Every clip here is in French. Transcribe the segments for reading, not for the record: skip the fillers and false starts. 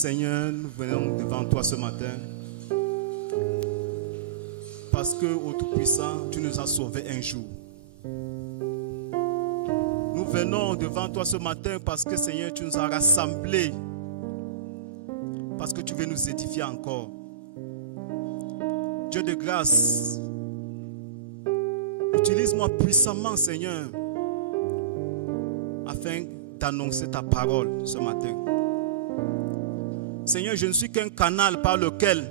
Seigneur, nous venons devant toi ce matin parce que, ô Tout-Puissant, tu nous as sauvés un jour. Nous venons devant toi ce matin parce que, Seigneur, tu nous as rassemblés, parce que tu veux nous édifier encore. Dieu de grâce, utilise-moi puissamment, Seigneur, afin d'annoncer ta parole ce matin. Seigneur, je ne suis qu'un canal par lequel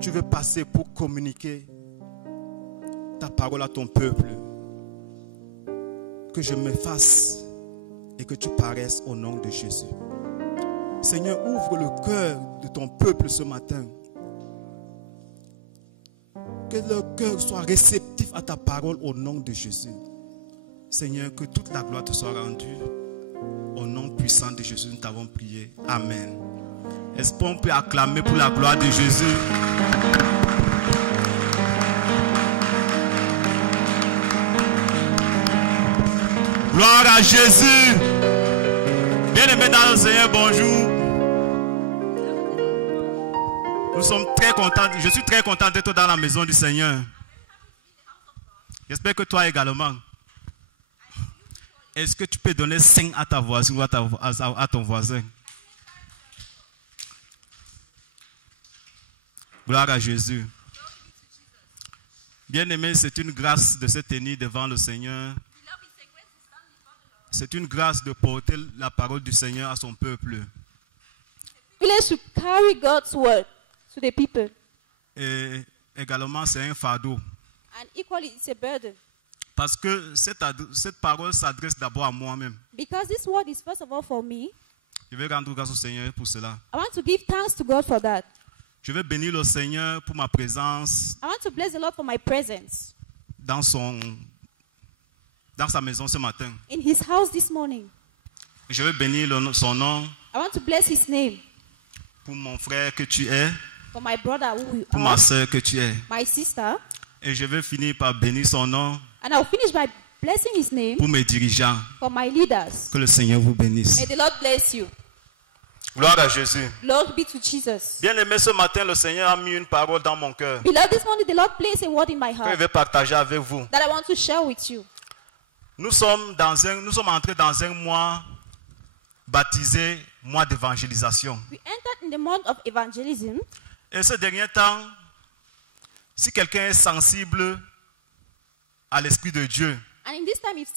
tu veux passer pour communiquer ta parole à ton peuple. Que je m'efface et que tu paraisses au nom de Jésus. Seigneur, ouvre le cœur de ton peuple ce matin. Que leur cœur soit réceptif à ta parole au nom de Jésus. Seigneur, que toute la gloire te soit rendue. Au nom puissant de Jésus, nous t'avons prié. Amen. Est-ce qu'on peut acclamer pour la gloire de Jésus? Gloire à Jésus. Bien-aimés dans le Seigneur, bonjour. Nous sommes très contents. Je suis très content d'être dans la maison du Seigneur. J'espère que toi également. Est-ce que tu peux donner 5 à ta voisine ou à ton voisin? Gloire à Jésus. Bien-aimé, c'est une grâce de se tenir devant le Seigneur. C'est une grâce de porter la parole du Seigneur à son peuple. Privilege to carry God's word to the people. Et également, c'est un fardeau. And equally, it's a burden. Parce que cette parole s'adresse d'abord à moi-même. Because this word is first of all for me. Je vais rendre grâce au Seigneur pour cela. I want to give thanks to God for that. Je vais bénir le Seigneur pour ma présence. I want to bless the Lord for my presence Dans sa maison ce matin. in His house this morning. Je vais bénir son nom I want to bless His name pour mon frère que tu es, for my brother who you pour ma are, soeur que tu es. my sister. Et je vais finir par bénir son nom And I'll finish by blessing His name pour mes dirigeants. for my leaders. Que le Seigneur vous bénisse. May the Lord bless you. Gloire à Jésus. Glory be to Jesus. Bien aimé, ce matin, le Seigneur a mis une parole dans mon cœur Beloved, this morning the Lord placed a word in my que je heart vais partager avec vous. that I want to share with you. Nous sommes entrés dans un mois baptisé mois d'évangélisation. We entered in the month of evangelism. Et ce dernier temps, si quelqu'un est sensible à l'Esprit de Dieu, And in this time, if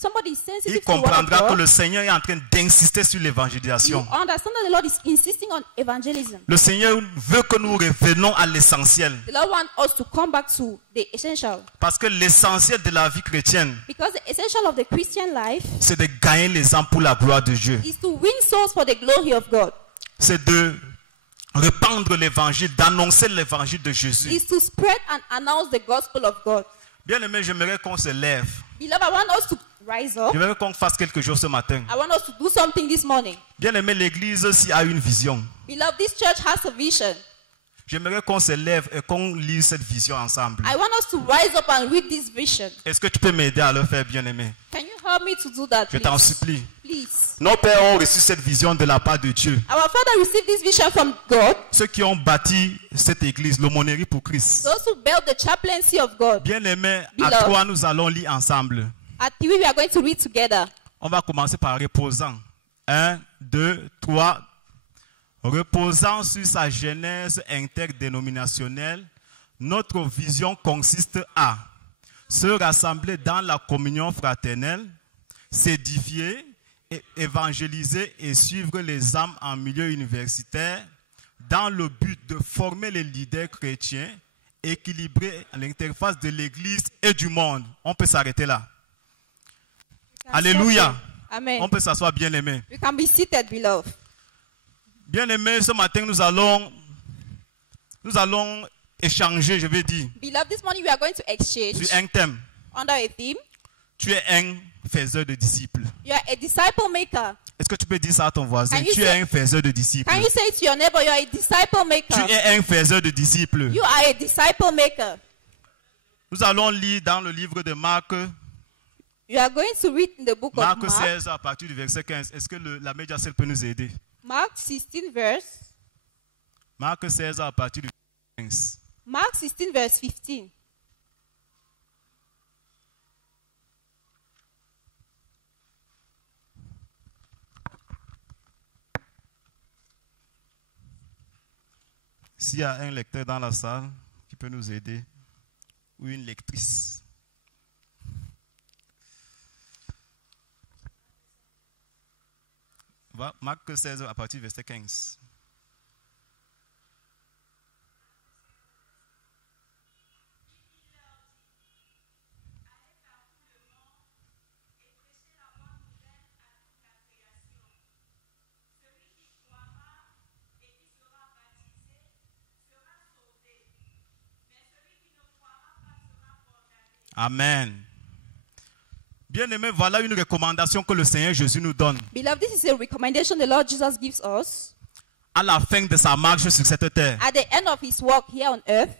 somebody is il sensitive to the word of comprendra que God, le Seigneur est en train d'insister sur you l'évangélisation. understand that the Lord is insisting on evangelism. Le Seigneur veut que nous revenons à l'essentiel. The Lord wants us to come back to the essential. Parce que l'essentiel de la vie chrétienne, Because the essential of the Christian life c'est de gagner les âmes pour la gloire de Dieu. is to win souls for the glory of God. C'est de répandre l'évangile, d'annoncer l'évangile de Jésus. Is to spread and announce the gospel of God. Bien aimé, j'aimerais qu'on se lève. Beloved, I want us to rise up. J'aimerais qu'on fasse quelque chose ce matin. I want us to do something this morning. Bien aimé, l'église aussi a une vision. Beloved, this church has a vision. J'aimerais qu'on se lève et qu'on lise cette vision ensemble. I want us to rise up and read this vision. Est-ce que tu peux m'aider à le faire, bien aimé? Can you help me to do that, Je t'en please? supplie. Please. Nos pères ont reçu cette vision de la part de Dieu. Our Father received this vision from God. Ceux qui ont bâti cette église, l'aumônerie pour Christ. Those who built the chaplaincy of God. Bien aimé, à Beloved. 3, nous allons lire ensemble. At TV, we are going to read together. On va commencer par reposant. 1, 2, 3. Reposant sur sa genèse interdénominationnelle, notre vision consiste à se rassembler dans la communion fraternelle, s'édifier, évangéliser et suivre les âmes en milieu universitaire dans le but de former les leaders chrétiens, équilibrer l'interface de l'Église et du monde. On peut s'arrêter là. Alléluia. Amen. On peut s'asseoir, bien aimé. We can be seated, beloved. Bien aimé, ce matin, nous allons échanger, je vais dire, Beloved, this morning we are going to exchange sur un thème. under a theme. Tu es un faiseur de disciples. You are a disciple maker. Est-ce que tu peux dire ça à ton voisin? Can you Tu es say- un faiseur de disciples. Can you say to your neighbor, you are a disciple maker? Tu es un faiseur de disciples. You are a disciple maker. Nous allons lire dans le livre de Marc, You are going to read in the book of Marc Mark. 16 à partir du verset 15. Est-ce que la média celle peut nous aider? Mark 16 verse. Marc 16 à partir du 15. Mark 16 verse 15. S'il y a un lecteur dans la salle qui peut nous aider, ou une lectrice. Marc 16 à partir du verset 15. Amen. Bien-aimés, voilà une recommandation que le Seigneur Jésus nous donne Beloved, this is a recommendation the Lord Jesus gives us à la fin de sa marche sur cette terre. at the end of his work here on earth.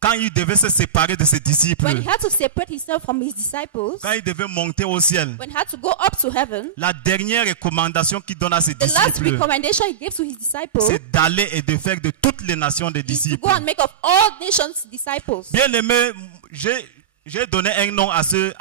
Quand il devait se séparer de ses disciples, When he had to separate himself from his disciples, quand il devait monter au ciel, when he had to go up to heaven, la dernière recommandation qu'il donne à ses the last disciples, recommendation he gave to his disciples c'est d'aller et de faire de toutes les nations des is to disciples. go and make of all nations disciples. Bien-aimés, j'ai donné un nom à ce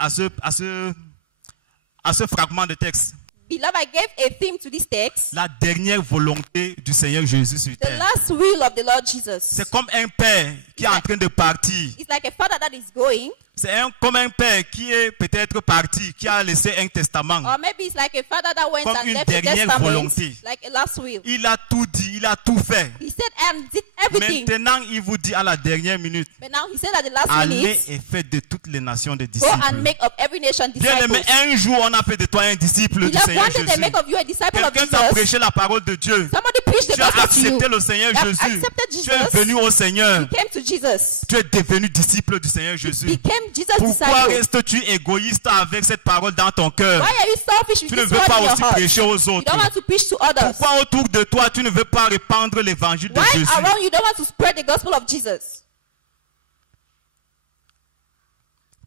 fragment de texte. Beloved, I gave a theme to this text. La dernière volonté du Seigneur Jésus sur The terre. last will of the Lord Jesus. C'est comme un père qui est en train de partir. It's like a father that is going, C'est comme un père qui est peut-être parti, qui a laissé un testament. or maybe it's like a father that went Comme and une left a dernière testament, volonté. like a last will. Il a tout dit, il a tout fait. He said, I did everything. Maintenant, il vous dit à la dernière minute, But now he said at the last allez minute, et faites de toutes les nations des go and disciples. make of every nation Bien aimé, disciples. un jour, on a fait de toi un disciple du Beloved, Seigneur one day they Jésus. make of you a disciple of Quelqu'un t'a Jesus. prêché la parole de Dieu. Somebody preached the Tu as gospel to you. accepté le Seigneur You have Jésus. accepted Tu es Jesus. venu au Seigneur. You came to Jesus. Tu es devenu disciple du Seigneur Jésus. Became Jesus' Pourquoi disciple. restes-tu égoïste avec cette parole dans ton cœur? Why are you selfish with Tu ne this veux word pas in your aussi heart? prêcher aux You autres. don't want to preach to others. Pourquoi autour de toi, tu ne veux pas répandre l'évangile de Why Jésus? around you don't want to spread the gospel of Jesus?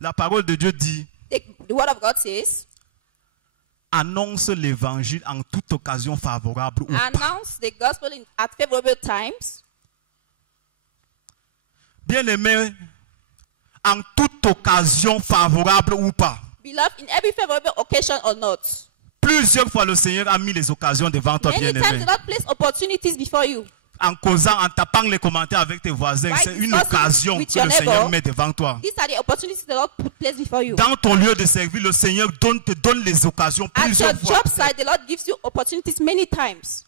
La parole de Dieu dit, The word of God says, annonce l'évangile en toute occasion favorable ou pas. announce the gospel at favorable times. Bien-aimé, en toute occasion favorable ou pas. Beloved, in every favorable occasion or not. Plusieurs fois, le Seigneur a mis les occasions devant toi, Many times bien-aimé. the Lord place opportunities before you. En causant, en tapant les commentaires avec tes voisins, Right, c'est une discussing occasion with que your le Seigneur neighbor. met devant toi. These are the opportunities the Lord placed before you. Dans ton lieu de service, le Seigneur te donne les occasions At your plusieurs fois. job site, the Lord gives you opportunities many times.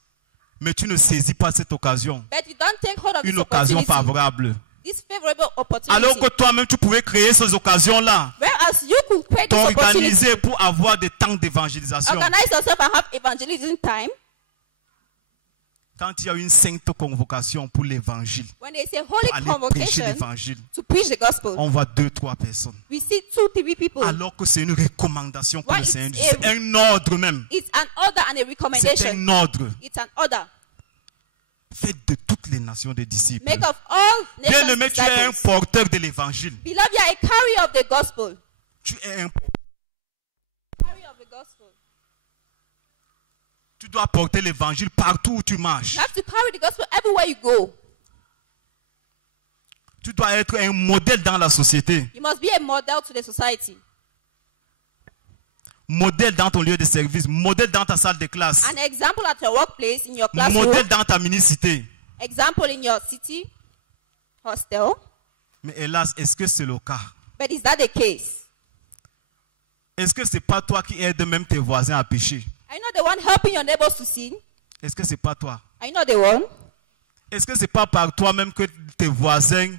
Mais tu ne saisis pas cette occasion. But you don't take hold of this Une occasion opportunity. favorable. This favorable opportunity. Alors que toi-même, tu pouvais créer ces occasions-là. Whereas you could create this opportunity. T'organiser pour avoir des temps d'évangélisation. Organize yourself and have evangelism time. Quand il y a une sainte convocation pour l'évangile, When there is a pour holy aller prêcher convocation l'évangile, to preach the gospel, on voit 2-3 personnes. we see 2-3 people. Alors que c'est une recommandation que Why le Seigneur dit. it's C'est un ordre même. It's an order and a C'est recommendation. un ordre. It's an order. Faites de toutes les nations des disciples. Make of all nations Bien-aimé, tu es un disciples. porteur de l'évangile. Beloved, you are a carrier of the gospel. Tu es un Carrier of the gospel. Tu dois porter l'évangile partout où tu marches. You have to carry the gospel everywhere you go. Tu dois être un modèle dans la société. You must be a model to the society. Modèle dans ton lieu de service. Modèle dans ta salle de classe. An example at your workplace, in your classroom. Modèle dans ta minicité. Example in your city, hostel. Mais hélas, est-ce que c'est le cas? But is that the case? Est-ce que c'est pas toi qui aides même tes voisins à pécher? Are you not the one helping your neighbors to sin? Est-ce que c'est pas toi? Are you not the one? Est-ce que c'est pas par toi-même que tes voisins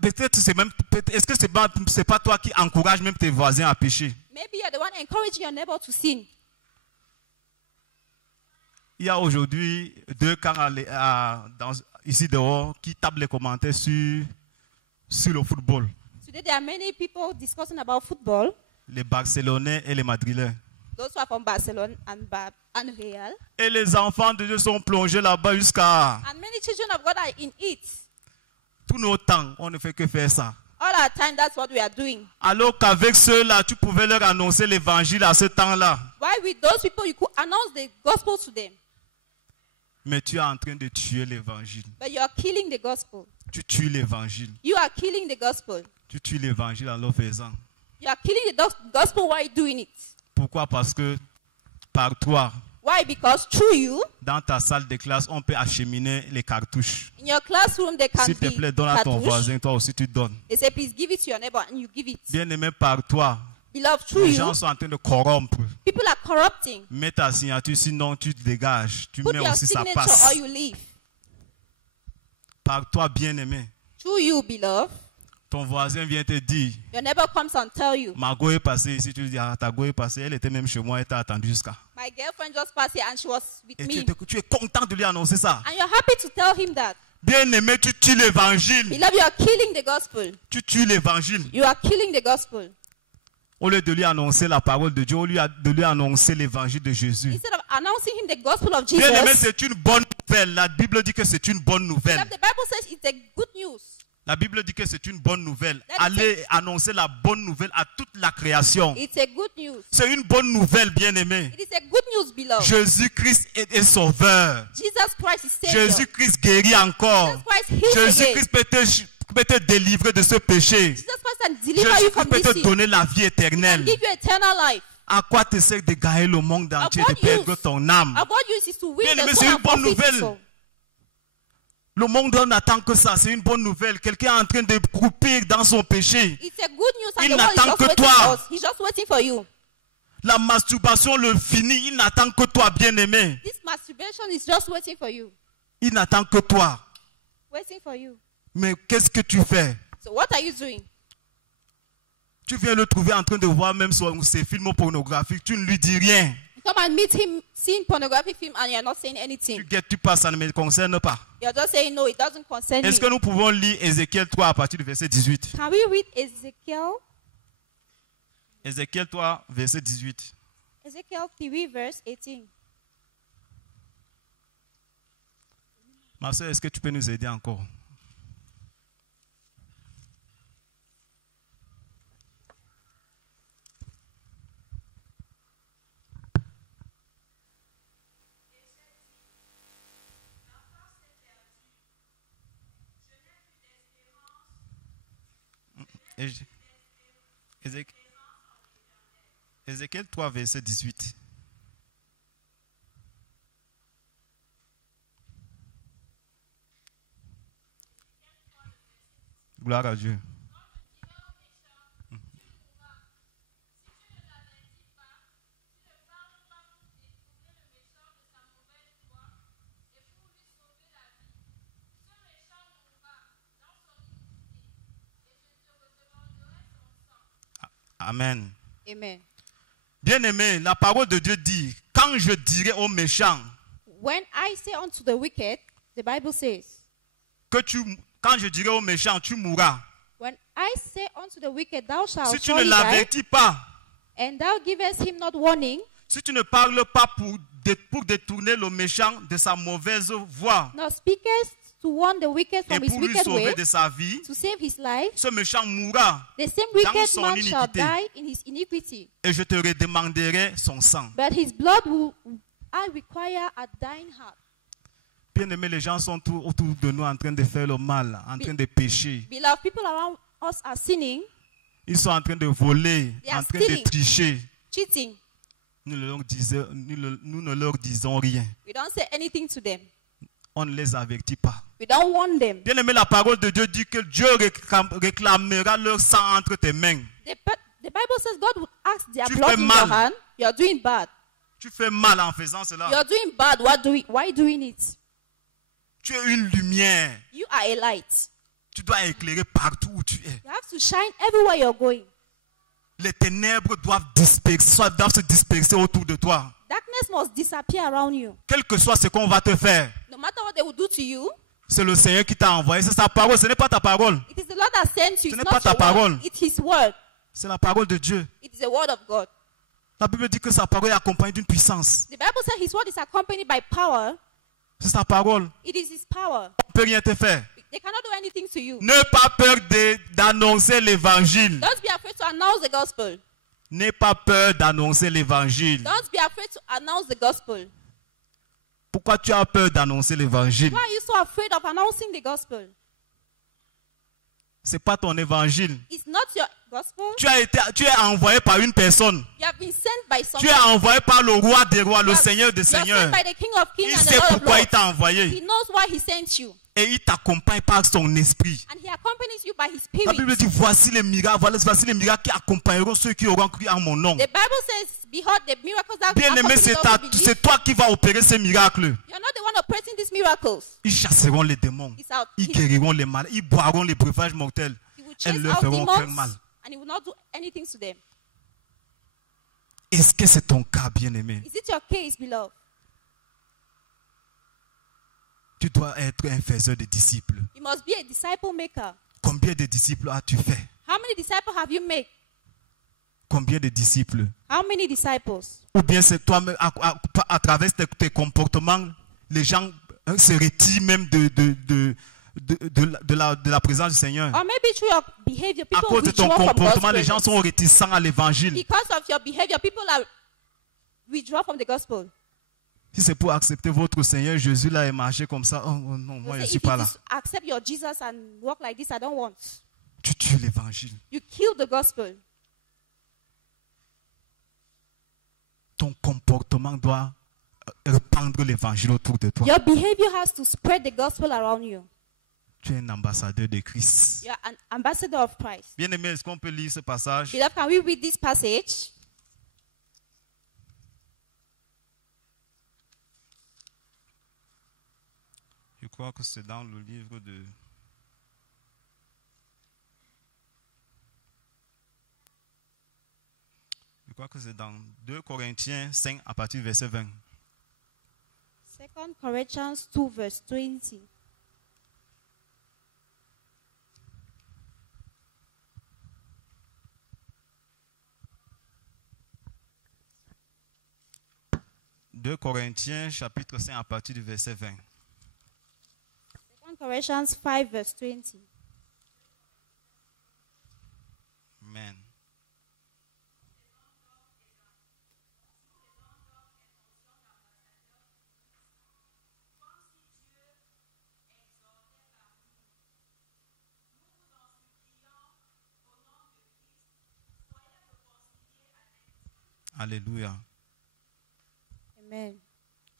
peut-être c'est même est-ce que c'est pas toi qui encourage même tes voisins à pécher? Maybe you're the one encouraging your neighbor to sin. Il y a aujourd'hui 2 camps ici dehors qui tapent les commentaires sur le football. Today there are many people discussing about football. Les Barcelonais et les Madrilènes. Those who are from Barcelona and Real. Et les enfants de Dieu sont plongés là-bas jusqu'à And many children of God are in it. tous nos temps. On ne fait que faire ça. All our time, that's what we are doing. Alors qu'avec ceux-là, tu pouvais leur annoncer l'évangile à ce temps-là. Why with those people, you could announce the gospel to them. Mais tu es en train de tuer l'évangile. but you are killing the gospel. Tu tues l'évangile. You are killing the gospel. Tu tues l'évangile en le faisant. You are killing the gospel while you're doing it. Pourquoi? Parce que par toi, Why? Because through you, dans ta salle de classe, on peut acheminer les cartouches. in your classroom, they can S'il te be plaît, donne à ton cartouche. voisin, toi aussi tu donnes. They say, please give it to your neighbor, and you give it. Bien-aimé, par toi, Beloved, through les you, gens sont en train de corrompre. people are corrupting. Mets ta signature, sinon tu te dégages. Tu Put mets your aussi sa signature passe. or you leave. Par toi, bien-aimé, Through you, beloved, ton voisin vient te dire, your neighbor comes and tell you, ma go est passée ici. Tu lui dis, ah, ta go est passée. Elle était même chez moi, elle t'a attendu jusqu'à. my girlfriend just passed here and she was with Et me. tu es content de lui annoncer ça. And you're happy to tell him that. Bien-aimé, tu tues l'évangile. Beloved, you are killing the gospel. Tu tues l'évangile. You are killing the gospel. Au lieu de lui annoncer la parole de Dieu, au lieu de lui annoncer l'évangile de Jésus. Instead of announcing him the gospel of Bien-aimé, Jesus, c'est une bonne nouvelle. La Bible dit que c'est une bonne nouvelle. beloved, the Bible says it's a good news. La Bible dit que c'est une bonne nouvelle. Let's Allez annoncer la bonne nouvelle à toute la création. It's a good news. C'est une bonne nouvelle, bien-aimé. It is a good news, beloved. Jésus-Christ est sauveur. Jesus Christ is Savior. Jésus-Christ guérit encore. Jesus Christ heals again. Jésus-Christ peut te délivrer de ce péché. Jesus Christ can deliver you from Jésus-Christ peut this te sin. donner la vie And éternelle. give you eternal life. À quoi tu essaies de gagner le monde entier, de what perdre use? ton âme? Our God uses to win Bien-aimé, the c'est soul une and bonne profit the nouvelle. soul. Le monde n'attend que ça, c'est une bonne nouvelle. Quelqu'un est en train de croupir dans son péché. It's a good news and Il the world is n'attend just que waiting toi. for us. He's just waiting for you. La masturbation le finit, il n'attend que toi, bien-aimé. This masturbation is just waiting for you. Il n'attend que toi. Waiting for you. Mais qu'est-ce que tu fais? So what are you doing? Tu viens le trouver en train de voir même ses films pornographiques. Tu ne lui dis rien. You come and meet him seeing pornographic film and you're not saying anything. Tu passes, ça ne me concerne pas. You're just saying no, it doesn't concern Est-ce que you. nous pouvons lire Ézéchiel 3 à partir du verset 18? Can we read Ezekiel? Ézéchiel 3, verset 18. Ezekiel 3 verse 18. Ma soeur, est-ce que tu peux nous aider encore? Ézéchiel 3, verset 18. Gloire à Dieu. Amen. Amen. Bien-aimé, la parole de Dieu dit, quand je dirai aux méchants When I say unto the wicked, the Bible says, que quand je dirai aux méchants, tu mourras. when I say unto the wicked, thou shalt Si tu ne surely die, l'avertis pas, and thou givest him not warning, si tu ne parles pas pour détourner le méchant de sa mauvaise voie nor speakest to warn the wicked et from his pour lui wicked sauver way, de sa vie, to save his life, ce méchant mourra the same wicked son man shall iniquité. die in his iniquity. et je te redemanderai son sang. But his blood will I require a dying heart. Bien-aimé, les gens sont autour de nous en train de faire le mal, en train de pécher. Beloved, people around us are sinning, Ils sont en train de voler, They are en train de stealing. tricher. cheating. Nous ne leur disons rien. We don't say anything to them. On ne les avertit pas. We don't warn them. Bien-aimé, la parole de Dieu dit que Dieu réclamera leur sang entre tes mains. The Bible says God would ask their Tu blood fais in mal. your hand. You're doing bad. Tu fais mal en faisant cela. You're doing bad. Why doing it? Tu es une lumière. You are a light. Tu dois éclairer partout où tu es. You have to shine everywhere you're going. Les ténèbres doivent se disperser autour de toi. Darkness must disappear around you. Quel que soit ce qu'on va te faire, No matter what they will do to you, c'est le Seigneur qui t'a envoyé. C'est sa parole, ce n'est pas ta parole. it is the Lord that sends you. Ce It's n'est not pas ta your parole. word. It's His word. C'est la parole de Dieu. It is the word of God. La Bible dit que sa parole est accompagnée d'une puissance. The Bible says His word is accompanied by power. C'est sa parole. It is His power. On ne peut rien te faire. They cannot do anything to you. N'aie pas peur d'annoncer l'évangile. Don't be afraid to announce the gospel. N'aie pas peur d'annoncer l'évangile. Don't be afraid to announce the gospel. Pourquoi tu as peur d'annoncer l'évangile? Why are you so afraid of announcing the gospel? C'est pas ton évangile. It's not your gospel. Tu es envoyé par une personne. You have been sent by Tu someone. es envoyé par le roi des rois, le You are- Seigneur des you are seigneurs. sent by the King of Kings Il and the sait Lord of pourquoi il Lords. t'a He envoyé. knows why he sent you. Et il t'accompagne par son esprit. And he accompanies you by his La spirit. Bible dit, voici les miracles, voici les miracles qui accompagneront ceux qui auront cru en mon nom. The Bible says, behold, the miracles that Bien-aimé, accompany c'est those who believe. c'est toi qui vas opérer ces miracles. You're not the one operating these miracles. Ils chasseront les démons. It's out. Ils guériront les malades. Ils boiront les breuvages mortels. He will Elles chase leur out feront aucun demons mal. and he will not do anything to them. Est-ce que c'est ton cas, bien-aimé? Is it your case, beloved? Tu dois être un faiseur de disciples. You must be a disciple maker. Combien de disciples as-tu fait? How many disciples have you made? Combien de disciples? How many disciples? Ou bien c'est toi, à travers tes comportements, les gens se retirent même de la présence du Seigneur. Or maybe through your behavior, À people cause de ton withdraw from God's comportement, les gens presence. sont réticents à l'évangile. Because of your behavior, people are withdraw from the gospel. Si c'est pour accepter votre Seigneur Jésus là et marcher comme ça, oh non, moi je They ne say, suis if pas it là. is accept your Jesus and walk like this, I don't want. Tu tues l'évangile. You kill the gospel. Ton comportement doit répandre l'évangile autour de toi. Your behavior has to spread the gospel around you. Tu es un ambassadeur de Christ. You are an ambassador of Christ. Bien aimé, est-ce qu'on peut lire ce passage? Beloved, can we read this passage? Je crois que c'est dans le livre de... Je crois que c'est dans 2 Corinthiens 5 à partir du verset 20. 2 Corinthians 2 verse 20. « 2 Corinthiens chapitre 5 à partir du verset 20. 2 Corinthians 5 verse 20. Amen. Alléluia. Amen.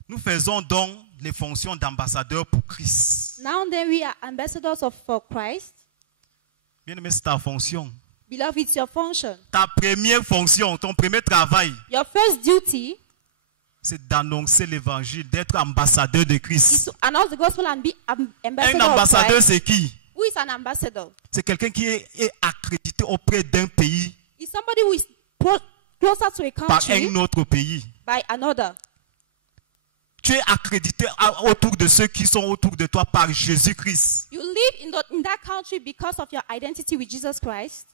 Nous faisons donc les fonctions d'ambassadeur pour Christ. Now then we are ambassadors for Christ. Bien aimé, c'est ta fonction. Beloved, it's your function. Ta première fonction, ton premier travail, Your first duty c'est d'annoncer l'évangile, d'être ambassadeur de is Christ. to announce the gospel and be Un ambassador of ambassadeur, Christ. c'est qui? Who is an ambassador? C'est quelqu'un qui est accrédité auprès d'un pays Is somebody who is closer to a par country un autre pays. by another. Tu es accrédité autour de ceux qui sont autour de toi par Jésus-Christ. You live in that country because of your identity with Jesus Christ.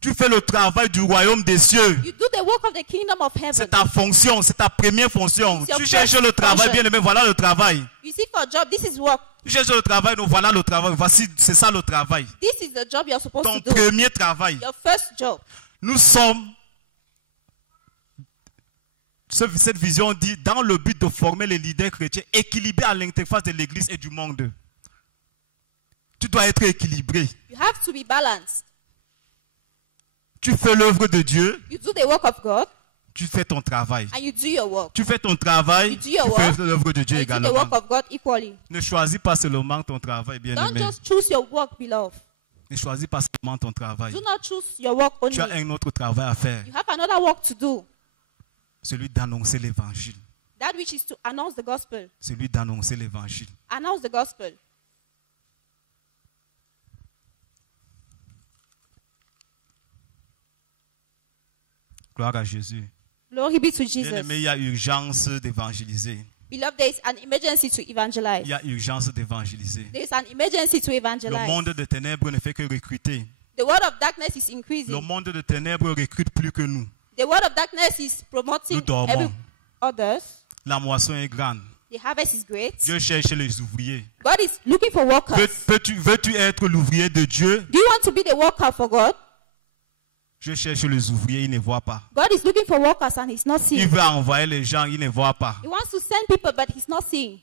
Tu fais le travail du royaume des cieux. You do the work of the kingdom of heaven. C'est ta fonction, c'est ta première fonction. It's your Tu cherches first le travail, function. bien aimé, voilà le travail. You seek for a job, this is work. Tu cherches le travail, nous voilà le travail. Voici, c'est ça le travail. This is the job you're supposed Ton to do. premier travail. Your first job. Nous sommes, cette vision dit, dans le but de former les leaders chrétiens équilibrés à l'interface de l'église et du monde. Tu dois être équilibré. You have to be balanced. Tu fais l'œuvre de Dieu, You do the work of God tu fais ton travail. and you do your work. Tu fais ton travail, You tu do your fais work, l'œuvre de Dieu And you do the également. work of God equally. Ne choisis pas seulement ton travail, bien Don't aimé. just choose your work, beloved. Ne choisis pas seulement ton travail. Do not choose your work only. Tu as un autre travail à faire, You have another work to do. celui d'annoncer l'évangile. That which is to announce the gospel. Celui d'annoncer l'évangile. Announce the gospel. Gloire à Jésus. Glory be to Bien Jesus. aimé, il y a urgence d'évangéliser. Beloved, there is an emergency to Il evangelize. y a urgence d'évangéliser. There is an emergency to Le evangelize. monde de ténèbres ne fait que recruter. The word of darkness is Le increasing. monde de ténèbres recrute plus que nous. The word of darkness is promoting Nous dormons. every others. La moisson est grande. The harvest is great. Dieu cherche les ouvriers. God is looking for workers. Veux-tu être l'ouvrier de Dieu? Do you want to be the worker for God? Je cherche les ouvriers, ils ne voient pas. God is looking for workers and he's not Il seeing. veut envoyer les gens, ils ne voient pas. He wants to send people, but he's not seeing.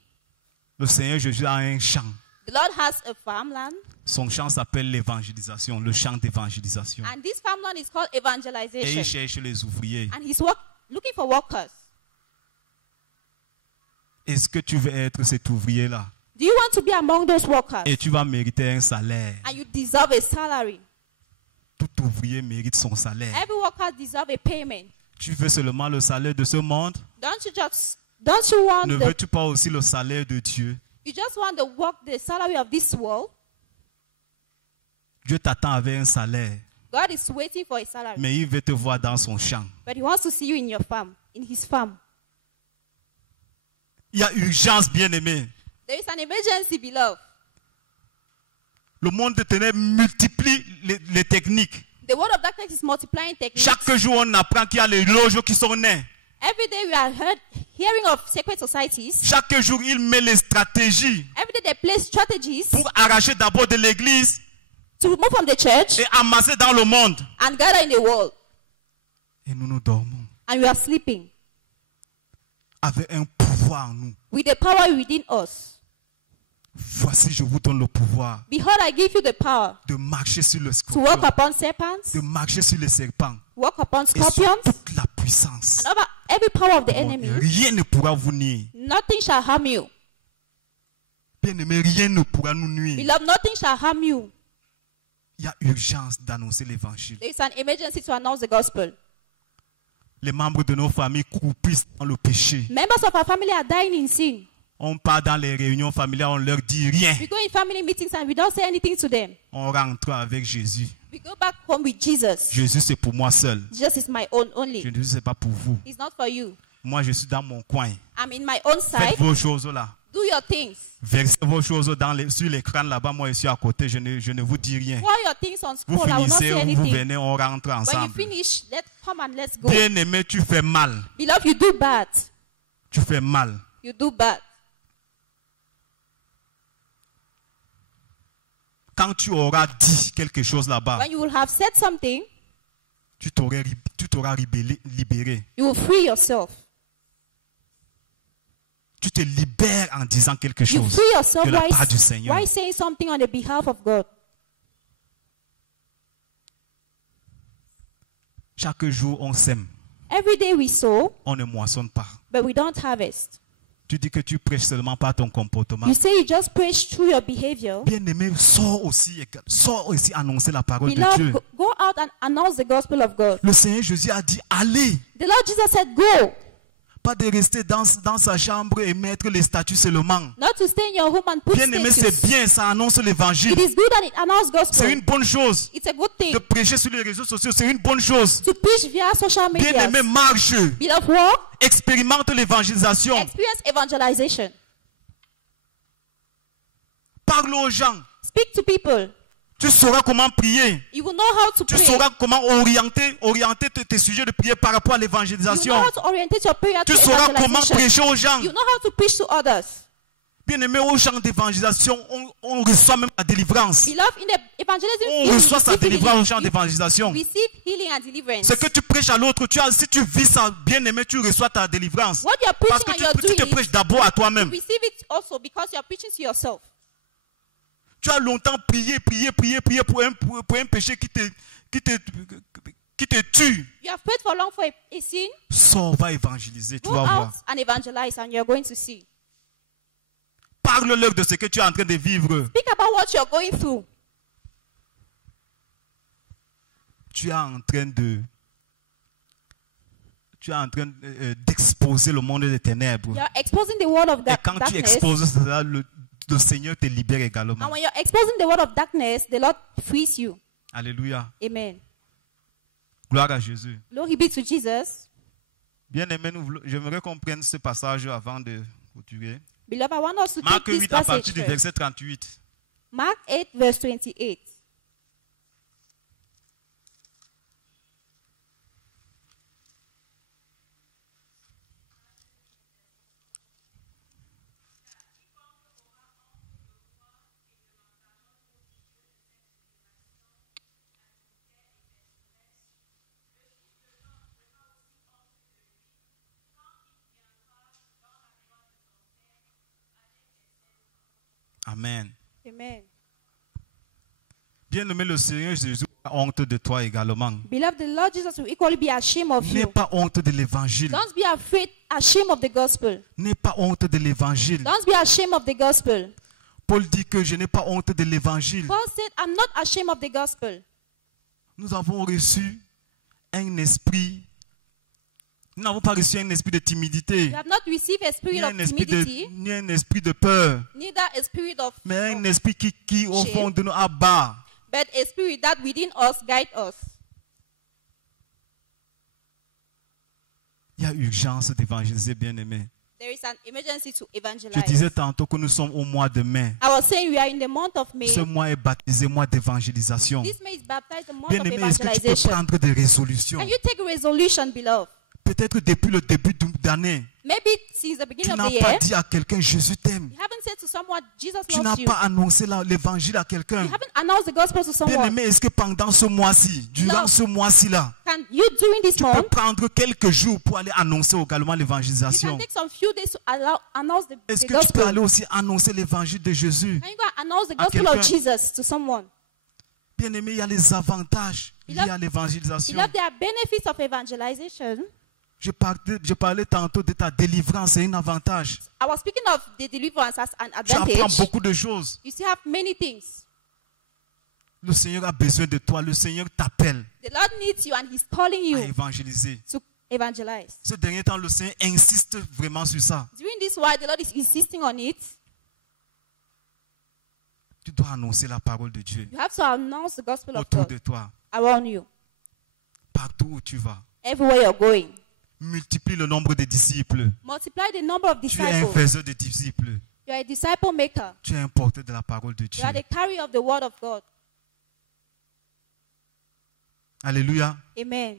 Le Seigneur Jésus a un champ. The Lord has a farmland, Son champ s'appelle l'évangélisation, le champ d'évangélisation. and this farmland is called Et il evangelization. cherche les ouvriers. And he's looking for workers. Est-ce que tu veux être cet ouvrier-là? Do you want to be among those workers? Et tu vas mériter un salaire. And you deserve a salary. Tout ouvrier mérite son salaire. Every worker deserves a payment. Tu veux seulement le salaire de ce monde? Don't you want Ne veux-tu pas aussi le salaire de Dieu? you just want the salary of this world? Dieu t'attend avec un salaire, God is waiting for a salary. mais il veut te voir dans son champ. But he wants to see you in your farm, in his farm. Il y a urgence, bien-aimé. There is an emergency, beloved. Le monde de ténèbres multiplie les techniques. The word of darkness is multiplying techniques. Chaque jour, on apprend qu'il y a les loges qui sont nés. Every day we are hearing of secret societies. Chaque jour, il met les stratégies Every day they play strategies pour arracher d'abord de l'église to move from the church et amasser dans le monde. and gather in the world. Et nous dormons And we are sleeping avec un pouvoir en nous. with the power within us. Voici, je vous donne le pouvoir Behold, I give you the power de marcher sur le to walk scorpion, upon serpents, de marcher sur les serpents walk upon et sur scorpions, toute la puissance. and over every power of the enemy. Rien ne pourra vous nuire. Nothing shall harm you. Bien-aimé, rien ne pourra nous nuire. Beloved, nothing shall harm you. Il y a urgence d'annoncer l'évangile. There is an emergency to announce the gospel. Les membres de nos familles croupissent dans le péché. Members of our family are dying in sin. On part dans les réunions familiales, on leur dit rien. We go in family meetings and we don't say anything to them. On rentre avec Jésus. We go back home with Jesus. Jésus, c'est pour moi seul. Jesus is my own only. Jésus, c'est pas pour vous. It's not for you. Moi, je suis dans mon coin. I'm in my own Faites side. vos choses là. Do your things. Versez vos choses sur l'écran là-bas. Moi, je suis à côté. Je ne vous dis rien. Pour your things on Vous scroll. I will not finissez, say vous anything. venez, on rentre When you ensemble. finish, come and let's go. Bien-aimé, tu fais mal. Beloved, you do bad. Tu fais mal. You do bad. Quand tu auras dit quelque chose là-bas, When you will have said something, tu t'auras libéré. you will free yourself. Tu te libères en disant quelque You chose free yourself de la part du Seigneur. by saying something on the behalf of God. Chaque jour, on sème. Every day we sow, On ne moissonne pas. but we don't harvest. Tu dis que tu prêches seulement par ton comportement. You say you just preach through your behavior. Bien-aimé, sors aussi annoncer la parole de Dieu. Beloved, go out and announce the gospel of God. Le Seigneur Jésus a dit, allez. The Lord Jesus said, go. Pas de rester dans sa chambre et mettre les statuts seulement. Not to stay in your home and put Bien-aimé, statues. c'est bien, ça annonce l'évangile. It is good that it announces C'est une gospel. bonne chose. It's a good thing. De prêcher sur les réseaux sociaux, c'est une bonne chose. To preach via social media. Bien-aimé, marche. Beloved, walk. Expérimente l'évangélisation. Experience evangelization. Parle aux gens. Speak to people. Tu sauras comment prier. You will know how to Tu pray. sauras comment orienter tes sujets de prière par rapport à You know l'évangélisation. how to orientate your prayer to Tu sauras comment evangelization. prêcher aux gens. You know how to preach to others. Bien-aimé, au champ d'évangélisation, on reçoit même la délivrance. Beloved, in the evangelism On field, reçoit sa délivrance au champ you d'évangélisation. receive healing and deliverance. Ce que tu prêches à l'autre, si tu vis ça, bien-aimé, tu reçois ta délivrance. What you are Parce preaching que and you're tu te doing, prêches d'abord à you toi-même. receive it also because you are preaching to yourself. Tu as longtemps prié pour un péché qui te tue. You have prayed for long for a sin. Sors, va évangéliser, tu Go vas out voir. and evangelize and you're going to see. Parle-leur de ce que tu es en train de vivre. Speak about what you're going through. Tu es en train d'exposer le monde des ténèbres. You're exposing the world of Et quand tu darkness. exposes cela, le Seigneur te libère également. And when you're exposing the world of darkness, the Lord frees you. Alléluia. Amen. Gloire à Jésus. Glory be to Jesus. Bien-aimé, j'aimerais qu'on prenne ce passage avant de clôturer. Beloved, I want us to Marc take this 8 à passage partir du first. verset 38. Mark 8, verse 28. Amen. Amen. Bien-aimé, le Seigneur Jésus a honte de toi également. Beloved, the Lord Jesus will equally be ashamed of N'aie you. pas honte de l'évangile. Don't be afraid, ashamed of the gospel. N'aie pas honte de l'évangile. Don't be ashamed of the gospel. Paul dit que je n'ai pas honte de l'évangile. Paul said, I'm not ashamed of the gospel. Nous avons reçu un esprit. Nous n'avons pas reçu un esprit de timidité, You have not received a spirit ni of un esprit timidity, ni un esprit de peur, neither a spirit of mais un esprit qui au Shame. fond de nous abat. but a spirit that within us guide us. Il y a urgence d'évangéliser, bien-aimé. There is an emergency to Je evangelize. disais tantôt que nous sommes au mois de mai. I was saying we are in the month of May. Ce mois est baptisé mois d'évangélisation. This May is baptized the month of Bien-aimé, est-ce que tu peux evangelization. prendre des résolutions? Can you take a resolution, beloved? Peut-être depuis le début d'année, Maybe since the tu beginning of n'as the pas year, dit à quelqu'un, Jésus t'aime. you haven't said to someone, Jesus Tu n'as loves you. pas annoncé l'évangile à quelqu'un. You haven't announced the gospel to someone. Bien-aimé, est-ce que pendant ce mois-ci, durant Non. ce mois-ci-là, Can you, during this tu peux month, prendre quelques jours pour aller annoncer également you l'évangélisation? can take some few days to announce the Est-ce que tu peux gospel. aller aussi annoncer l'évangile de Jésus? Can you go and announce the à gospel of quelqu'un? Jesus to someone? Bien-aimé, il y a les avantages liés Beloved- à l'évangélisation. Beloved, there are benefits of evangelization. Je parlais tantôt de ta délivrance, c'est un avantage. I was speaking of the deliverance as an Tu apprends advantage. beaucoup de choses. You still have many things. Le Seigneur a besoin de toi. Le Seigneur t'appelle The Lord needs you and He's calling à you évangéliser. to evangelize. Ce dernier temps, le Seigneur insiste vraiment sur ça. During this while, the Lord is insisting on it. Tu dois annoncer la parole de Dieu You have to announce the gospel of autour God de toi, around you, partout où tu vas. everywhere you're going. Multiplie le nombre de disciples. Multiply the number of Tu es un disciples. faiseur de disciples. You are a disciple maker. Tu es un porteur de la parole de Dieu. You are the carrier of the word of God. Alléluia. Amen.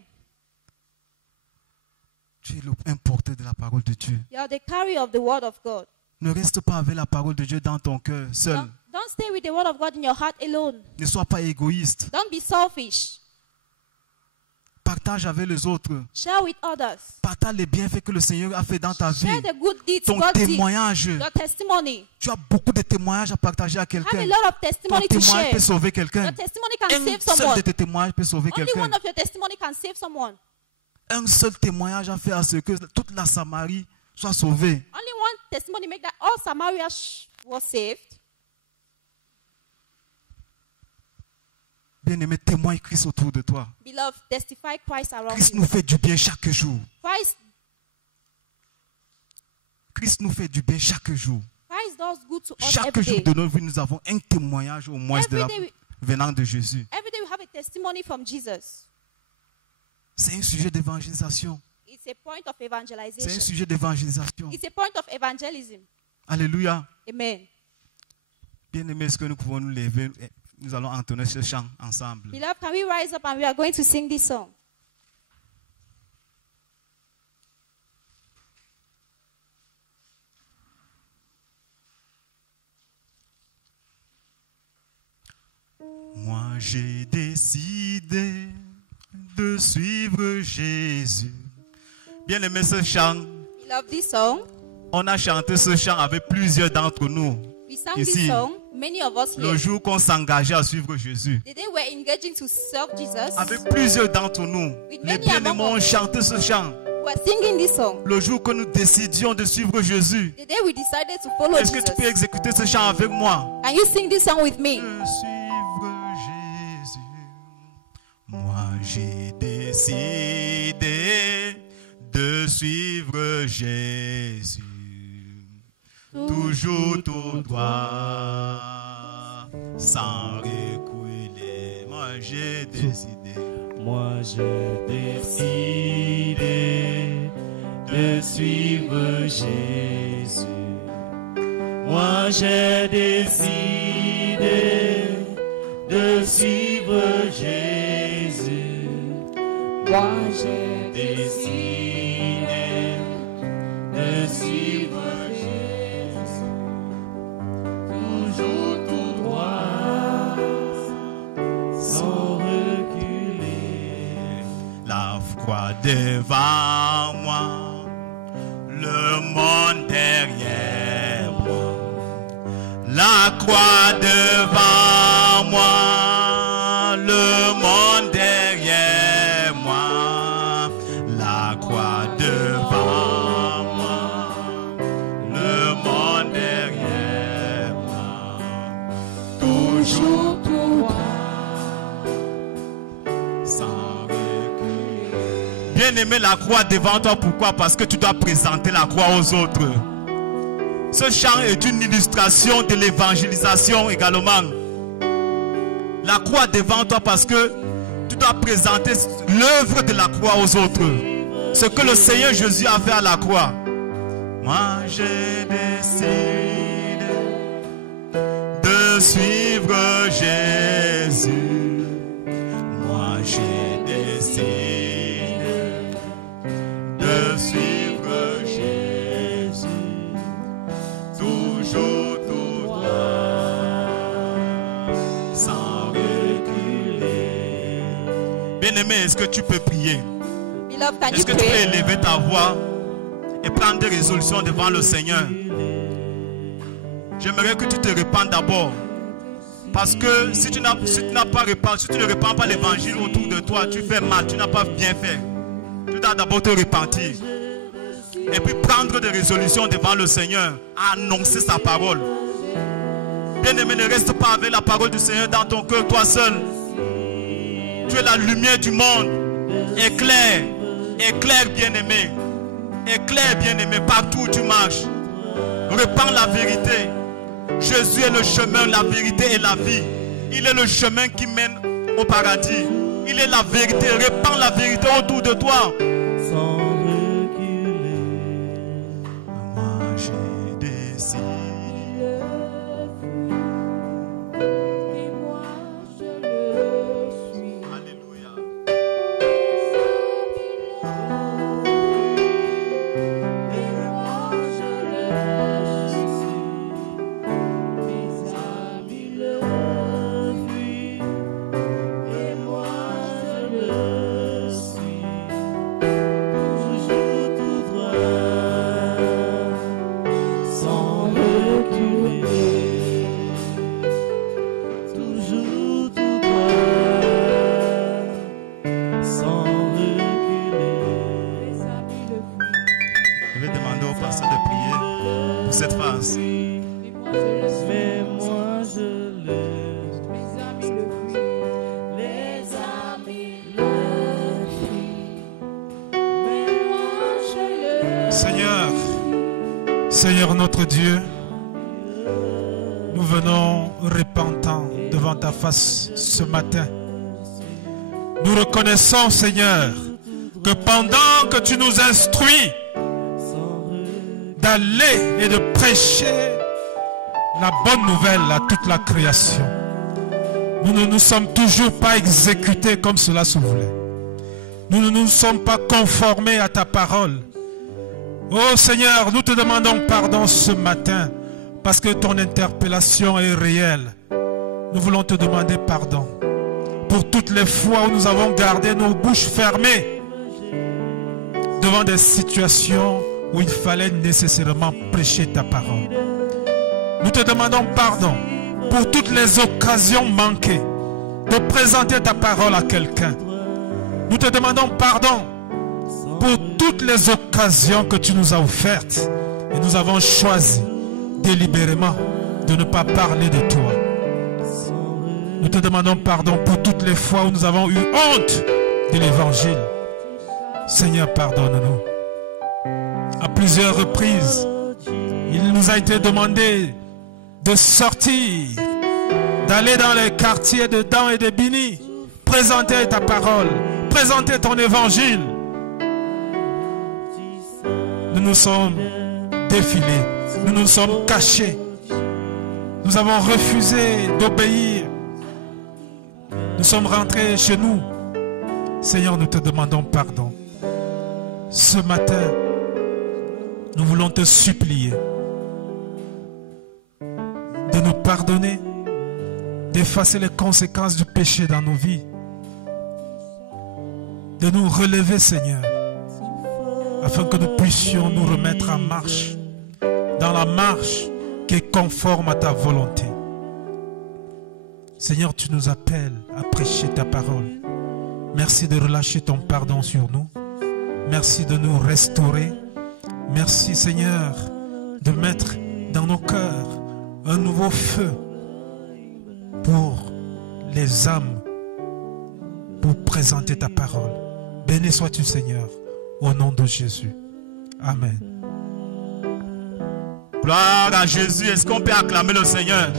Tu es un porteur de la parole de Dieu. You are the carrier of the word of God. Ne reste pas avec la parole de Dieu dans ton cœur seul. Don't stay with the word of God in your heart alone. Ne sois pas égoïste. Don't be selfish. Partage avec les autres. Share with others. Partage les bienfaits que le Seigneur a fait dans ta vie. Share the good deeds Ton God did. témoignage. Your testimony. Tu as beaucoup de témoignages à partager à Have quelqu'un. a lot of Ton testimony to témoignage share. peut sauver quelqu'un. Your testimony can Un save seul someone. de tes témoignages peut sauver Only quelqu'un. one of your testimony can save someone. Un seul témoignage a fait à ce que toute la Samarie soit sauvée. Only one testimony make that all Samaria was saved. Bien-aimé, témoigne Christ autour de toi. Beloved, testify Christ around Christ you. nous fait du bien chaque jour. Christ nous fait du bien chaque jour. does good to us Chaque every jour day. de notre vie, nous avons un témoignage au moins Every day venant de Jésus. Every day we have a testimony from Jesus. C'est un sujet d'évangélisation. It's a point of C'est un evangelization. sujet d'évangélisation. It's a point of evangelism. Alléluia. Amen. Bien-aimés, est-ce que nous pouvons nous lever? Nous allons entonner ce chant ensemble. Beloved, can we rise up and we are going to sing this song? Moi j'ai décidé de suivre Jésus. Bien aimé ce chant. Beloved, this song. On a chanté ce chant avec plusieurs d'entre nous. We sang Ici. this song, many of us Le here. jour qu'on s'engageait à suivre Jésus. The day we're engaging to serve Jesus, Avec plusieurs d'entre nous. With Les many bien-aimés among ont us. chanté ce chant. we're singing this song. Le jour que nous décidions de suivre Jésus. The day we decided to follow Est-ce que Jesus. tu peux exécuter ce chant avec moi? Can you sing this song with me? De suivre Jésus. Moi j'ai décidé de suivre Jésus. Toujours tout droit, sans reculer. Moi j'ai décidé. Moi j'ai décidé de suivre Jésus. Moi j'ai décidé de suivre Jésus. Moi j'ai décidé de suivre Jésus. Toujours tout droit, sans reculer. La foi devant moi, le monde derrière moi. La croix devant moi, le monde derrière moi. La croix devant moi, le monde derrière moi. Toujours tout droit, sans reculer. Bien-aimé, la croix devant toi, pourquoi? Parce que tu dois présenter la croix aux autres. Ce chant est une illustration de l'évangélisation également. La croix devant toi parce que tu dois présenter l'œuvre de la croix aux autres. Ce que le Seigneur Jésus a fait à la croix. Moi je décide de suivre Jésus. Moi je décide de suivre Jésus. Toujours tout droit, sans reculer. Bien-aimé, est-ce que tu peux prier? Beloved, can Est-ce you que tu peux pray? élever ta voix et prendre des résolutions devant le Seigneur? J'aimerais que tu te répandes d'abord. Parce que si tu ne répands pas l'évangile autour de toi, tu fais mal, tu n'as pas bien fait. Tu dois d'abord te repentir. Et puis prendre des résolutions devant le Seigneur, annoncer sa parole. Bien-aimé, ne reste pas avec la parole du Seigneur dans ton cœur, toi seul. Tu es la lumière du monde. Éclaire, éclaire, bien-aimé. Éclaire, bien-aimé, partout où tu marches. Répands la vérité. Jésus est le chemin, la vérité et la vie. Il est le chemin qui mène au paradis. Il est la vérité. Répands la vérité autour de toi. Sans reculer. Moi j'ai décidé. Et moi je le suis. Alléluia. Et moi je le suis. Mes amis le fuient, et moi je le suis. Toujours tout droit, sans reculer. Toujours tout droit, sans reculer. Mes amis le fuient. Je vais demander au pasteur de prier pour cette phase. Et moi je le suis. Mais moi je le Mes amis le fuient. Les amis le fuient. Mais moi je le Seigneur, Seigneur notre Dieu, nous venons repentants devant ta face ce matin. Nous reconnaissons, Seigneur, que pendant que tu nous instruis d'aller et de prêcher la bonne nouvelle à toute la création, nous ne nous sommes toujours pas exécutés comme cela se voulait. Nous ne nous sommes pas conformés à ta parole. Oh Seigneur, nous te demandons pardon ce matin parce que ton interpellation est réelle. Nous voulons te demander pardon pour toutes les fois où nous avons gardé nos bouches fermées devant des situations où il fallait nécessairement prêcher ta parole. Nous te demandons pardon pour toutes les occasions manquées de présenter ta parole à quelqu'un. Nous te demandons pardon pour toutes les occasions que tu nous as offertes et nous avons choisi délibérément de ne pas parler de toi. Nous te demandons pardon pour toutes les fois où nous avons eu honte de l'évangile. Seigneur, pardonne-nous. À plusieurs reprises, il nous a été demandé de sortir, d'aller dans les quartiers de Dan et de Bini, présenter ta parole, présenter ton évangile. Nous nous sommes défilés, nous nous sommes cachés, nous avons refusé d'obéir. Nous sommes rentrés chez nous. Seigneur, nous te demandons pardon. Ce matin, nous voulons te supplier de nous pardonner, d'effacer les conséquences du péché dans nos vies, de nous relever, Seigneur, afin que nous puissions nous remettre en marche, dans la marche qui est conforme à ta volonté. Seigneur, tu nous appelles à prêcher ta parole. Merci de relâcher ton pardon sur nous. Merci de nous restaurer. Merci, Seigneur, de mettre dans nos cœurs un nouveau feu pour les âmes, pour présenter ta parole. Béni sois-tu, Seigneur, au nom de Jésus. Amen. Gloire à Jésus. Est-ce qu'on peut acclamer le Seigneur?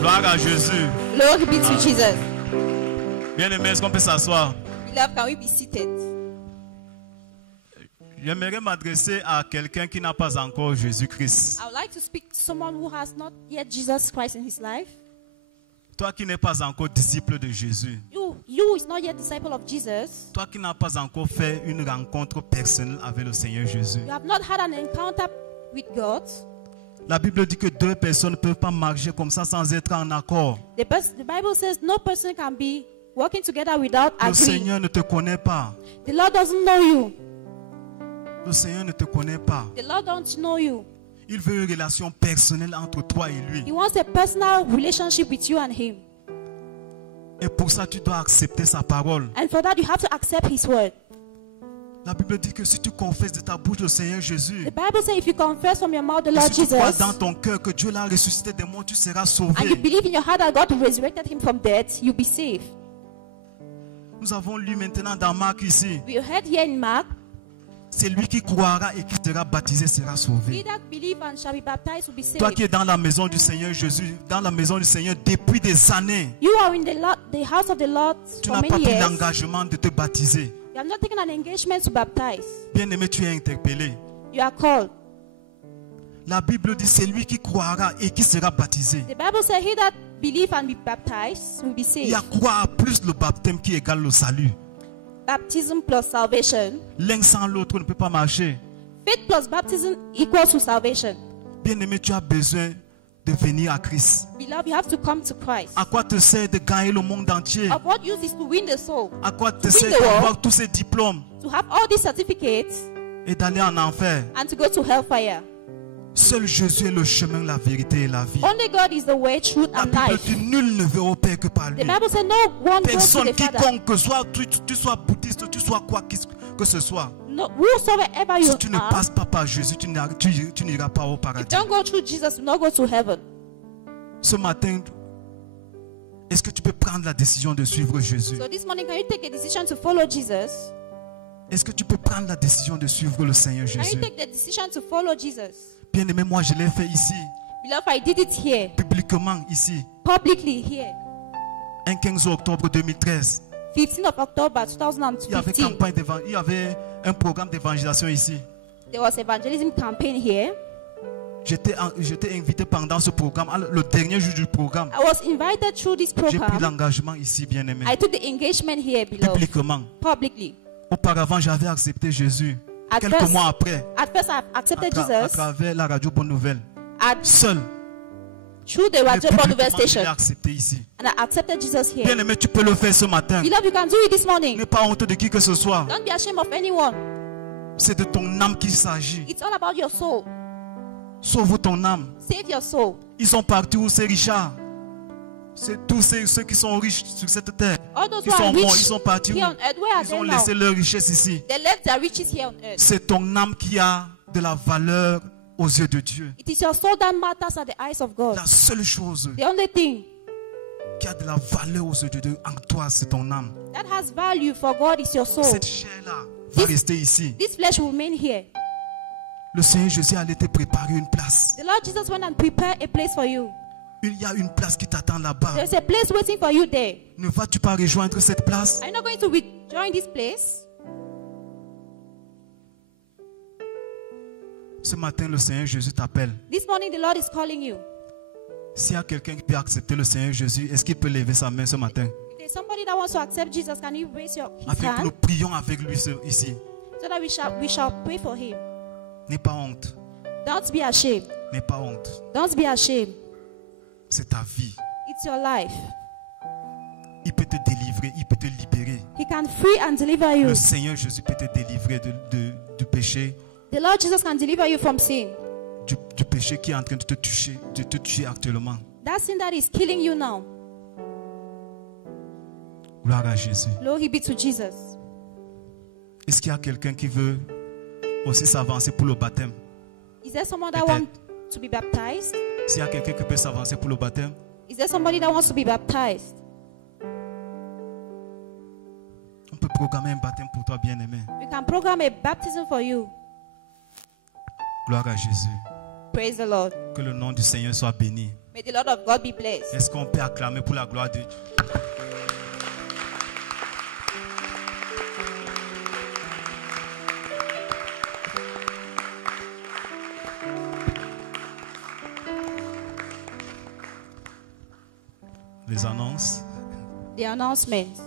Gloire à Jésus. Glory be to Jesus. Bien-aimé, est-ce qu'on peut s'asseoir? Beloved, can we be seated? J'aimerais m'adresser à quelqu'un qui n'a pas encore Jésus-Christ. I would like to speak to someone who has not yet Jesus Christ in his life. Toi qui n'es pas encore disciple de Jésus. You who is not yet disciple of Jesus. Toi qui n'as pas encore fait une rencontre personnelle avec le Seigneur Jésus. You have not had an encounter with God. La Bible dit que deux personnes ne peuvent pas marcher comme ça sans être en accord. The Bible says no person can be working together without Le agreeing. Seigneur ne te connaît pas. The Lord doesn't know you. Le Seigneur ne te connaît pas. The Lord don't know you. Il veut une relation personnelle entre toi et lui. He wants a personal relationship with you and him. Et pour ça, tu dois accepter sa parole. And for that, you have to accept his word. La Bible dit que si tu confesses de ta bouche le Seigneur Jésus, The Bible says if you confess from your mouth the et Lord si tu crois Jesus, dans ton cœur que Dieu l'a ressuscité des morts, tu seras and you sauvé. believe in your heart that God resurrected him from death, you'll be saved. Nous avons lu maintenant dans Marc ici. We heard here in Mark, C'est lui qui croira et qui sera baptisé sera he sauvé. that believe and shall be baptized will be Toi qui saved. es dans la maison du Seigneur Jésus, dans la maison du Seigneur depuis des années, You are in the house of the Lord tu for n'as pas many pris years. l'engagement de te baptiser. You have not taken an engagement to baptize. Bien-aimé, tu es interpellé. You are called. La Bible dit c'est lui qui croira et qui sera baptisé. The Bible says he that believe and be baptized will be Il y a saved. croire plus le baptême qui égale le salut. Baptism plus salvation. L'un sans l'autre ne peut pas marcher. Faith plus baptism equals to salvation. Bien-aimé, tu as besoin de venir à Christ. Beloved, you have to come to Christ. À quoi te sert de gagner le monde entier? Of what use is to win the soul? À quoi te Win sert the world. d'avoir tous ces diplômes To have all these certificates et d'aller en enfer? and to go to hellfire. Seul Jésus est le chemin, la vérité et la vie. Only God is the way, truth, La and Bible life. dit nul ne va au Père que par The lui. Bible says no one goes to Personne the Father. quiconque, soit tu sois bouddhiste, tu sois quoi que ce soit, No, whosoever you si tu ne are, passes pas par Jésus, tu n'iras pas au paradis. don't go through Jesus, do not go to heaven. Ce matin, est-ce que tu peux prendre la décision de suivre Jésus? So this morning, can you take a decision to follow Jesus? Est-ce que tu peux prendre la décision de suivre le Seigneur Can you Jésus? take the decision to follow Jesus? Bien aimé, moi je l'ai fait ici, Beloved, I did it here, publiquement ici, publicly here. un 15 octobre 2013. 15th of October Il y avait 2015. il y avait un programme d'évangélisation ici. There was evangelism campaign here. J'étais invité pendant ce programme, le dernier jour du programme. I was invited through this J'ai pris program. l'engagement ici, bien aimé, I took the engagement here, beloved, publiquement. publicly. Auparavant, j'avais accepté Jésus. At Quelques first- mois après, At first, I accepted à Jesus travers la radio Bonne Nouvelle. at, Seul. through the Mais Radio Bonne Nouvelle publiquement, je station, l'ai accepté ici. and I accepted Jesus Bien here. aimé, tu peux le faire ce matin. Beloved, you can do it this morning. N'aie pas honte de qui que ce soit. Don't be ashamed of anyone. C'est de ton âme qu'il s'agit. It's all about your soul. Sauve ton âme. Save your soul. Ils sont partis où ces richards? C'est tous ceux qui sont riches sur cette terre. All those Ils who are sont morts, ils rich sont partis où? here on earth, where are Ils ont they now? laissé leur richesse ici. They left their riches here on earth. C'est ton âme qui a de la valeur aux yeux de Dieu. It is your soul that matters at the eyes of God. La seule chose The only thing qui a de la valeur aux yeux de Dieu en toi, c'est ton âme. that has value for God is your soul. Cette chair-là va This- rester ici. This flesh will remain here. Le Seigneur Jésus allait te préparer une place. The Lord Jesus went and prepared a place for you. Il y a une place qui t'attend là-bas. There's a place waiting for you there. Ne vas-tu pas rejoindre cette place? Are you not going to join this place? Ce matin, le Seigneur Jésus t'appelle. This morning, the Lord is calling you. S'il y a quelqu'un qui peut accepter le Seigneur Jésus, est-ce qu'il peut lever sa main ce matin? If there's somebody that wants to accept Jesus, can you raise his Afin que nous hand prions avec lui ici. so that we shall pray for him? N'aie pas honte. Don't be ashamed. N'aie pas honte. Don't be ashamed. C'est ta vie. It's your life. Il peut te délivrer, il peut te libérer. He can free and deliver you. Le Seigneur Jésus peut te délivrer du péché The Lord Jesus can deliver you from sin. du péché qui est en train de te tuer actuellement. That sin that is killing you now. Gloire à Jésus. Glory be to Jesus. Est-ce qu'il y a quelqu'un qui veut aussi s'avancer pour le baptême? Is there someone that Peut-être. wants to be baptized? S'il y a quelqu'un qui peut s'avancer pour le baptême, Is there somebody that wants to be baptized? on peut programmer un baptême pour toi, bien-aimé. We can program a baptism for you. Gloire à Jésus. Praise the Lord. Que le nom du Seigneur soit béni. May the Lord of God be blessed. Est-ce qu'on peut acclamer pour la gloire de Dieu? Les annonces. The announcements.